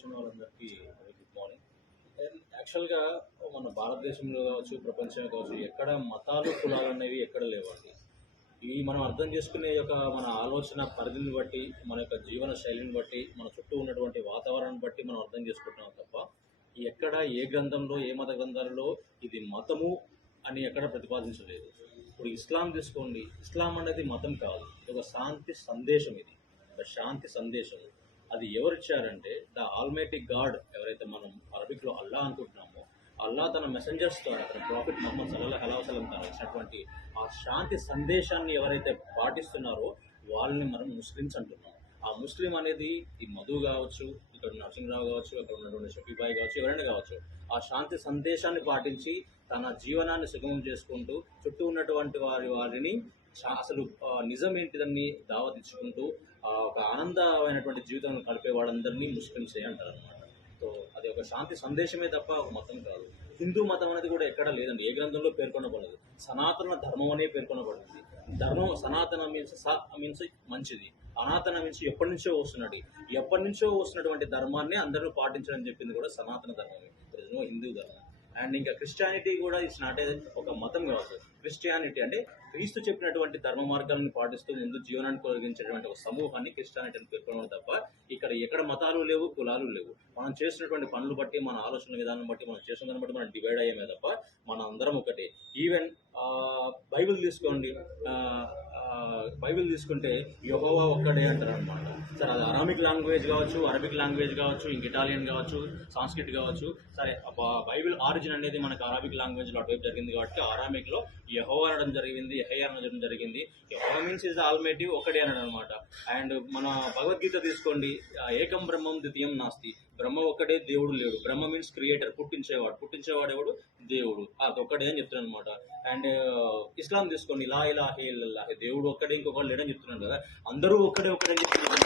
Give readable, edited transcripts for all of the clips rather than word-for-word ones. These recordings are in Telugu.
వచ్చిన వాళ్ళందరికీ గుడ్ మార్నింగ్. యాక్చువల్గా మన భారతదేశంలో కావచ్చు, ప్రపంచంలో కావచ్చు, ఎక్కడ మతాలు కులాలు అనేవి ఎక్కడ లేవండి. ఇవి మనం అర్థం చేసుకునే యొక్క మన ఆలోచన పరిధిని బట్టి, మన యొక్క జీవన శైలిని బట్టి, మన చుట్టూ ఉన్నటువంటి వాతావరణాన్ని బట్టి మనం అర్థం చేసుకుంటున్నాం తప్ప ఎక్కడ ఏ గ్రంథంలో ఏ మత గ్రంథాలలో ఇది మతము అని ఎక్కడ ప్రతిపాదించలేదు. ఇప్పుడు ఇస్లాం తీసుకోండి, ఇస్లాం అనేది మతం కాదు, ఇది ఒక శాంతి సందేశం. ఇది ఒక శాంతి సందేశం. అది ఎవరిచ్చారంటే ద ఆల్మైటీ గాడ్, ఎవరైతే మనం అరబిక్లో అల్లా అనుకుంటున్నామో, అల్లా తన మెసెంజర్స్ ద్వారా, తన ప్రాఫిట్ ముహమ్మద్ సల్లల్లాహు అలైహి వసల్లం ద్వారా ఇచ్చినటువంటి ఆ శాంతి సందేశాన్ని ఎవరైతే పాటిస్తున్నారో వాళ్ళని మనం ముస్లిమ్స్ అంటున్నాం. ఆ ముస్లిం అనేది ఈ మధు కావచ్చు, ఇక్కడ నరసింహరావు కావచ్చు, అక్కడ ఉన్నటువంటి షఫీబాయి కావచ్చు, ఎవరైనా కావచ్చు, ఆ శాంతి సందేశాన్ని పాటించి తన జీవనాన్ని సుగమం చేసుకుంటూ చుట్టూ ఉన్నటువంటి వారిని అసలు నిజం ఏంటిదని దావత్ ఇచ్చుకుంటూ ఒక ఆనందమైనటువంటి జీవితం గడిపే వాళ్ళందరినీ ముస్లిమ్సే అంటారు అనమాట. సో అది ఒక శాంతి సందేశమే తప్ప ఒక మతం కాదు. హిందూ మతం అనేది కూడా ఎక్కడా లేదండి, ఏ గ్రంథంలో పేర్కొనబడదు. సనాతన ధర్మం అనే పేర్కొనబడింది. ధర్మం సనాతన మీన్స్ మంచిది, అనాతన మీన్స్ ఎప్పటి నుంచో వస్తున్నది. ఎప్పటి నుంచో వస్తున్నటువంటి ధర్మాన్ని అందరూ పాటించడం చెప్పింది కూడా సనాతన ధర్మమే, హిందూ ధర్మం. అండ్ ఇంకా క్రిస్టియానిటీ కూడా ఇట్స్ నాట్ ఒక మతం కావచ్చు. క్రిస్టియానిటీ అంటే క్రీస్తు చెప్పినటువంటి ధర్మ మార్గాలను పాటిస్తూ ముందు జీవనాన్ని కొనసాగించేటువంటి ఒక సమూహాన్ని క్రిస్టియానిటీ అని పేర్కొనడం తప్ప ఇక్కడ ఎక్కడ మతాలు లేవు, కులాలు లేవు. మనం చేసినటువంటి పనులు బట్టి, మన ఆలోచన విధానం బట్టి, మనం చేసిన దాన్ని బట్టి మనం డివైడ్ అయ్యామే తప్ప మన అందరం ఒకటే. ఈవెన్ బైబిల్ తీసుకోండి, బైబిల్ తీసుకుంటే యెహోవా ఒక్కడే అంటారు అనమాట. సరే, అది అరామిక్ లాంగ్వేజ్ కావచ్చు, అరబిక్ లాంగ్వేజ్ కావచ్చు, ఇంక ఇటాలియన్ కావచ్చు, సాంస్క్రిట్ కావచ్చు. సరే, బైబిల్ ఆరిజిన్ అనేది మనకు అరబిక్ లాంగ్వేజ్లో అటువైపు జరిగింది కాబట్టి అరామిక్లో యెహోవా అనడం జరిగింది, యెహోవా అనడం జరిగింది. యెహోవా మీన్స్ ఇస్ ఆల్మైటీ, ఒకటే అనడం అనమాట. అండ్ మన భగవద్గీత తీసుకోండి, ఏకం బ్రహ్మం ద్వితీయం నాస్తి, బ్రహ్మ ఒక్కడే, దేవుడు లేడు. బ్రహ్మ మీన్స్ క్రియేటర్, పుట్టించేవాడు ఎవడు? దేవుడు. అది ఒక్కడే అని చెప్తున్నాను అనమాట. అండ్ ఇస్లాం తీసుకోండి, లా ఇలాహ ఇల్లల్లాహ్, దేవుడు ఒక్కడే, ఇంకొకటి లేడని చెప్తున్నాను కదా. అందరూ ఒక్కడే అని చెప్తున్నారు.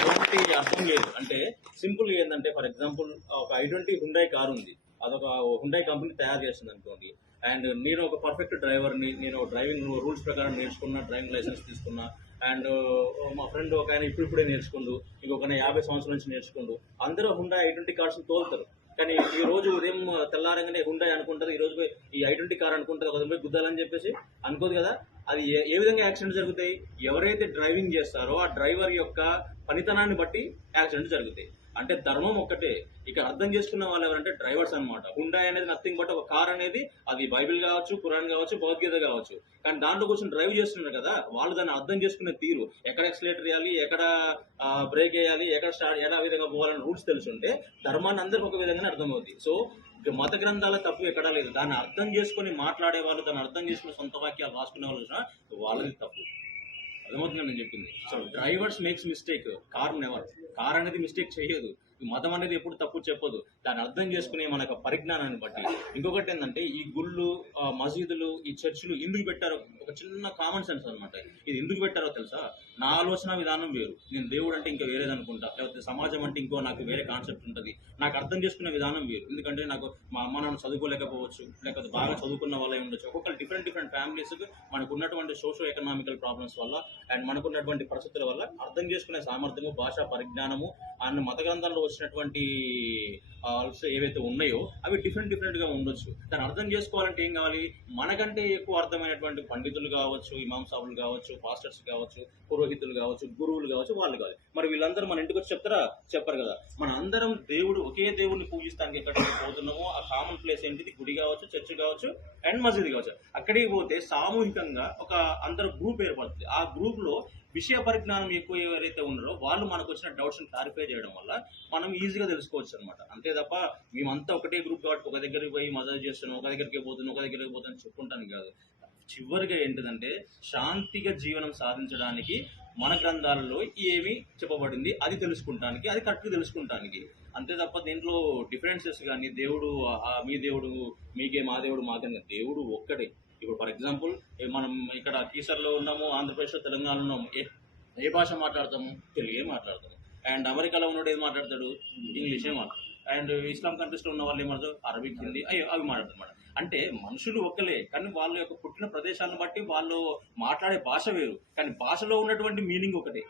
ఎలాంటి అర్థం లేదు. అంటే సింపుల్ ఏంటంటే, ఫర్ ఎగ్జాంపుల్ ఒక i20 హుండాయ్ కారు ఉంది, అదొక హుండాయ్ కంపెనీ తయారు చేస్తుంది అనుకోండి. అండ్ నేను ఒక పర్ఫెక్ట్ డ్రైవర్ని, నేను డ్రైవింగ్ రూల్స్ ప్రకారం నేర్చుకున్నా, డ్రైవింగ్ లైసెన్స్ తీసుకున్నా. అండ్ మా ఫ్రెండ్ ఒక ఆయన ఇప్పుడే నేర్చుకుండు, ఇంకొక 50 సంవత్సరాల నుంచి నేర్చుకుండు. అందరూ హుండాయ్ i20 కార్స్ని తోలుతారు. కానీ ఈ రోజు ఉదయం తెల్లారంగానే హుండాయ్ అనుకుంటారు, ఈ రోజు ఈ i20 కార్ అనుకుంటారు, ఒక పోయి గుద్దాలని చెప్పేసి అనుకోదు కదా. అది ఏ విధంగా యాక్సిడెంట్ జరుగుతాయి? ఎవరైతే డ్రైవింగ్ చేస్తారో ఆ డ్రైవర్ యొక్క పనితనాన్ని బట్టి యాక్సిడెంట్ జరుగుతాయి. అంటే ధర్మం ఒక్కటే. ఇక అర్థం చేసుకున్న వాళ్ళు ఎవరంటే డ్రైవర్స్ అనమాట. హుండాయ్ అనేది నథింగ్ బట్ ఒక కార్ అనేది, అది బైబిల్ కావచ్చు, ఖురాన్ కావచ్చు, భగవద్గీత కావచ్చు. కానీ దాంట్లో కూర్చొని డ్రైవ్ చేస్తున్నారు కదా, వాళ్ళు దాన్ని అర్థం చేసుకునే తీరు, ఎక్కడ ఎక్సలేటర్ వేయాలి, ఎక్కడ బ్రేక్ వేయాలి, ఎక్కడ స్టార్ట్, ఎలా విధంగా పోవాలని రూల్స్ తెలుసుంటే ధర్మాన్ని అందరికి ఒక విధంగానే అర్థమవుతుంది. సో మత గ్రంథాల తప్పు ఎక్కడా లేదు. దాన్ని అర్థం చేసుకుని మాట్లాడే వాళ్ళు, దాన్ని అర్థం చేసుకుని సొంత వాక్యాలు రాసుకునే వాళ్ళు వాళ్ళది తప్పు. అర్థమవుతుందని నేను చెప్పింది. So drivers makes mistake, car never. Car అనేది మిస్టేక్ చేయదు. మతం అనేది ఎప్పుడు తప్పు చెప్పదు. దాన్ని అర్థం చేసుకునే మన యొక్క పరిజ్ఞానాన్ని బట్టి. ఇంకొకటి ఏంటంటే, ఈ గుళ్ళు, మసీదులు, ఈ చర్చిలు ఎందుకు పెట్టారో ఒక చిన్న కామన్ సెన్స్ అనమాట. ఇది ఎందుకు పెట్టారో తెలుసా? నా ఆలోచన విధానం వేరు, నేను దేవుడు అంటే ఇంకా వేరేది అనుకుంటా, లేకపోతే సమాజం అంటే ఇంకో నాకు వేరే కాన్సెప్ట్ ఉంటుంది. నాకు అర్థం చేసుకునే విధానం వేరు. ఎందుకంటే నాకు మా అమ్మ నాన్న చదువుకోలేకపోవచ్చు, లేకపోతే బాగా చదువుకున్న వాళ్ళే ఉండొచ్చు. ఒక్కొక్కరు డిఫరెంట్ ఫ్యామిలీస్కి మనకు ఉన్నటువంటి సోషో ఎకనామికల్ ప్రాబ్లమ్స్ వల్ల అండ్ మనకున్నటువంటి పరిస్థితుల వల్ల అర్థం చేసుకునే సామర్థ్యము, భాషా పరిజ్ఞానము అండ్ మత గ్రంథాల్లో వచ్చినటువంటి ఏవైతే ఉన్నాయో అవి డిఫరెంట్గా ఉండొచ్చు. దాన్ని అర్థం చేసుకోవాలంటే ఏం కావాలి? మనకంటే ఎక్కువ అర్థమైనటువంటి పండితులు కావచ్చు, ఇమాం సాబులు కావచ్చు, పాస్టర్స్ కావచ్చు, పురోహితులు కావచ్చు, గురువులు కావచ్చు, వాళ్ళు కావాలి. మరి వీళ్ళందరూ మన ఇంటికి వచ్చి చెప్తారా? చెప్పరు కదా. మన అందరం ఒకే దేవుడిని పూజిస్తానికి ఎక్కడికి పోతున్నామో ఆ కామన్ ప్లేస్ ఏంటిది? గుడి కావచ్చు, చర్చ్ కావచ్చు, అండ్ మసీద్ కావచ్చు. అక్కడికి పోతే సామూహికంగా ఒక అందరూ గ్రూప్ ఏర్పడుతుంది. ఆ గ్రూప్ లో విషయ పరిజ్ఞానం ఎక్కువ ఎవరైతే ఉన్నారో వాళ్ళు మనకు వచ్చిన డౌట్స్ని క్లారిఫై చేయడం వల్ల మనం ఈజీగా తెలుసుకోవచ్చు అనమాట. అంతే తప్ప మేమంతా ఒకటే గ్రూప్ కాబట్టి ఒక దగ్గరికి పోయి మదర్ చేస్తున్నాం, ఒక దగ్గరికి పోతున్నాం చెప్పుకుంటాను కాదు. చివరిగా ఏంటిదంటే, శాంతిగా జీవనం సాధించడానికి మన గ్రంథాలలో ఏమి చెప్పబడింది అది తెలుసుకుంటానికి, అది కరెక్ట్గా తెలుసుకుంటానికి. అంతే తప్ప దీంట్లో డిఫరెన్సెస్ కానీ దేవుడు మీ దేవుడు మీకే, మా దేవుడు మాకే, దేవుడు ఒక్కడే. ఇప్పుడు ఫర్ ఎగ్జాంపుల్ మనం ఇక్కడ కీసర్లో ఉన్నాము, ఆంధ్రప్రదేశ్లో, తెలంగాణలో ఉన్నాము. ఏ భాష మాట్లాడతాము? తెలుగే మాట్లాడతాము. అండ్ అమెరికాలో ఉన్నవాడు ఏది మాట్లాడతాడు? ఇంగ్లీషే మాట్లాడతాడు. అండ్ ఇస్లాం కంట్రీస్లో ఉన్న వాళ్ళు ఏమాడతారు? అరబిక్, హిందీ అవి మాట్లాడతారు అన్నమాట. అంటే మనుషులు ఒక్కలే, కానీ వాళ్ళ యొక్క పుట్టిన ప్రదేశాలను బట్టి వాళ్ళు మాట్లాడే భాష వేరు, కానీ భాషలో ఉన్నటువంటి మీనింగ్ ఒకటే.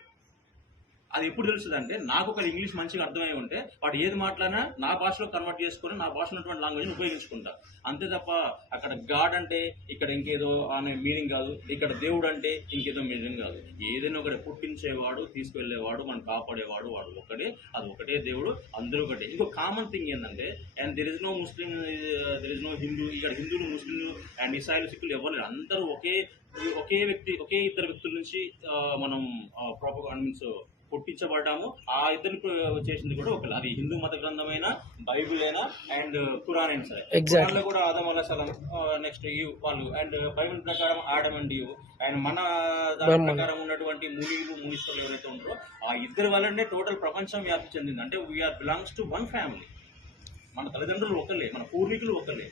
అది ఎప్పుడు తెలుస్తుంది అంటే నాకు ఒక ఇంగ్లీష్ మంచిగా అర్థమై ఉంటే వాడు ఏది మాట్లాడినా నా భాషలో కన్వర్ట్ చేసుకుని నా భాషలో ఉన్నటువంటి లాంగ్వేజ్ ఉపయోగించుకుంటా. అంతే తప్ప అక్కడ గాడ్ అంటే ఇక్కడ ఇంకేదో అనే మీనింగ్ కాదు, ఇక్కడ దేవుడు అంటే ఇంకేదో మీనింగ్ కాదు. ఏదైనా ఒకటి పుట్టించేవాడు, తీసుకువెళ్ళేవాడు, మనం కాపాడేవాడు వాడు ఒకటే, అది ఒకటే దేవుడు, అందరూ ఒకటే. ఇంకో కామన్ థింగ్ ఏంటంటే, and there is no Muslim, there is no Hindu. ఇక్కడ హిందువులు, ముస్లింలు అండ్ ఇస్రాయల్, సిక్కులు ఎవరు లేరు, అందరూ ఒకే వ్యక్తి, ఒకే ఇద్దరు వ్యక్తుల నుంచి మనం మీన్స్ పుట్టించబడ్డాము. ఆ ఇద్దరిని చేసింది కూడా ఒకళ్ళు, అది హిందూ మత గ్రంథమైన బైబిల్ అయినా అండ్ ఖురాన్ అయినా సరే. ఖురాన్లో కూడా ఆదం అలైహిస్సలాం, నెక్స్ట్ ఈవ్ వాళ్ళు, అండ్ బైబిల్ ప్రకారం ఆడమ్ అండ్ ఈవ్, అండ్ మన దాని ప్రకారం ఉన్నటువంటి మునీశ్వరులు ఎవరైతే ఉంటారో ఆ ఇద్దరి వల్లనే టోటల్ ప్రపంచం వ్యాప్తి చెందింది. అంటే we are belongs to one family. మన తల్లిదండ్రులు ఒకళ్ళే, మన పూర్వీకులు ఒకళ్ళే,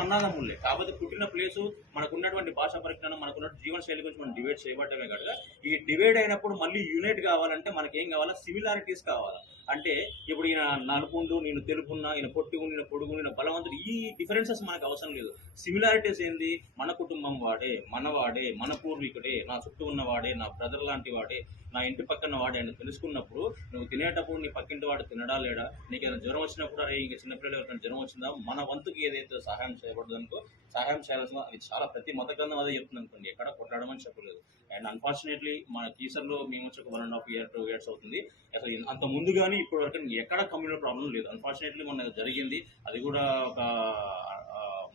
అన్నాదమ్ములే. కాకపోతే పుట్టిన ప్లేసు, మనకున్నటువంటి భాషా పరిజ్ఞానం, మనకున్న జీవన శైలి గురించి మనం డివైడ్ చేయబడ్డమే కనుక, ఈ డివైడ్ అయినప్పుడు మళ్ళీ యూనిట్ కావాలంటే మనకేం కావాలా? సిమిలారిటీస్ కావాలా. అంటే ఇప్పుడు ఈయన నలుపుండు, నేను తెలుపున్నా, ఈయన పొట్టిగు, నేను పొడుగు, నేను బలవంతుడు, ఈ డిఫరెన్సెస్ మనకు అవసరం లేదు. సిమిలారిటీస్ ఏంది? మన కుటుంబం వాడే, మనవాడే, మన పూర్వీకుడే, నా చుట్టూ ఉన్నవాడే, నా బ్రదర్ లాంటి వాడే, నా ఇంటి పక్కన వాడే అని తెలుసుకున్నప్పుడు, నువ్వు తినేటప్పుడు నీ పక్కింటి వాడు తినడా లేడా, నీకు ఏదైనా జ్వరం వచ్చినప్పుడు అరే ఇంక చిన్నపిల్లలు ఎవరికైనా జ్వరం వచ్చిందా, మన వంతుకి ఏదైతే సహాయం చేయబడదు అనుకో, సహాయం చేయాల్సిన, అది చాలా ప్రతి మత గ్రంథం అదే చెప్తుంది అనుకోండి, ఎక్కడ కొట్లాడమని చెప్పలేదు. అండ్ అన్ఫార్చునేట్లీ మన టీచర్లో మేము వచ్చి ఒక 1.5 years 2 years అవుతుంది. అసలు అంత ముందు కానీ ఇప్పటి వరకు ఎక్కడ కమ్యూనల్ ప్రాబ్లం లేదు. అన్ఫార్చునేట్లీ మొన్న జరిగింది, అది కూడా ఒక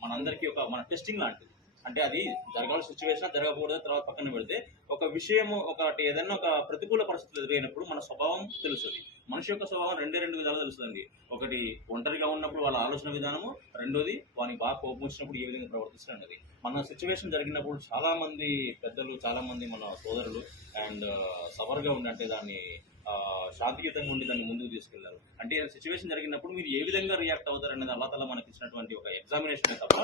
మనందరికీ ఒక మన టెస్టింగ్ లాంటిది. అంటే అది జరగాల్సిన సిచ్యువేషన్ జరగకూడదు, తర్వాత పక్కన పెడితే ఒక విషయము, ఒకటి ఏదైనా ఒక ప్రతికూల పరిస్థితులు ఎదురైనప్పుడు మన స్వభావం తెలుస్తుంది. మనిషి యొక్క స్వభావం రెండు విధాలు తెలుస్తుంది. ఒకటి ఒంటరిగా ఉన్నప్పుడు వాళ్ళ ఆలోచన విధానము, రెండోది వానికి బాగా కోపం వచ్చినప్పుడు ఏ విధంగా ప్రవర్తిస్తున్నది. మన సిచ్యువేషన్ జరిగినప్పుడు చాలా మంది పెద్దలు, చాలా మంది మన సోదరులు అండ్ సవర్గా ఉండి, అంటే దాన్ని శాంతియుతంగా ఉండి దాన్ని ముందుకు తీసుకెళ్లారు. అంటే సిచ్యువేషన్ జరిగినప్పుడు మీరు ఏ విధంగా రియాక్ట్ అవుతారు అనేది అల్లాహ్ తాలా మనకి ఇచ్చినటువంటి ఒక ఎగ్జామినేషన్ తప్ప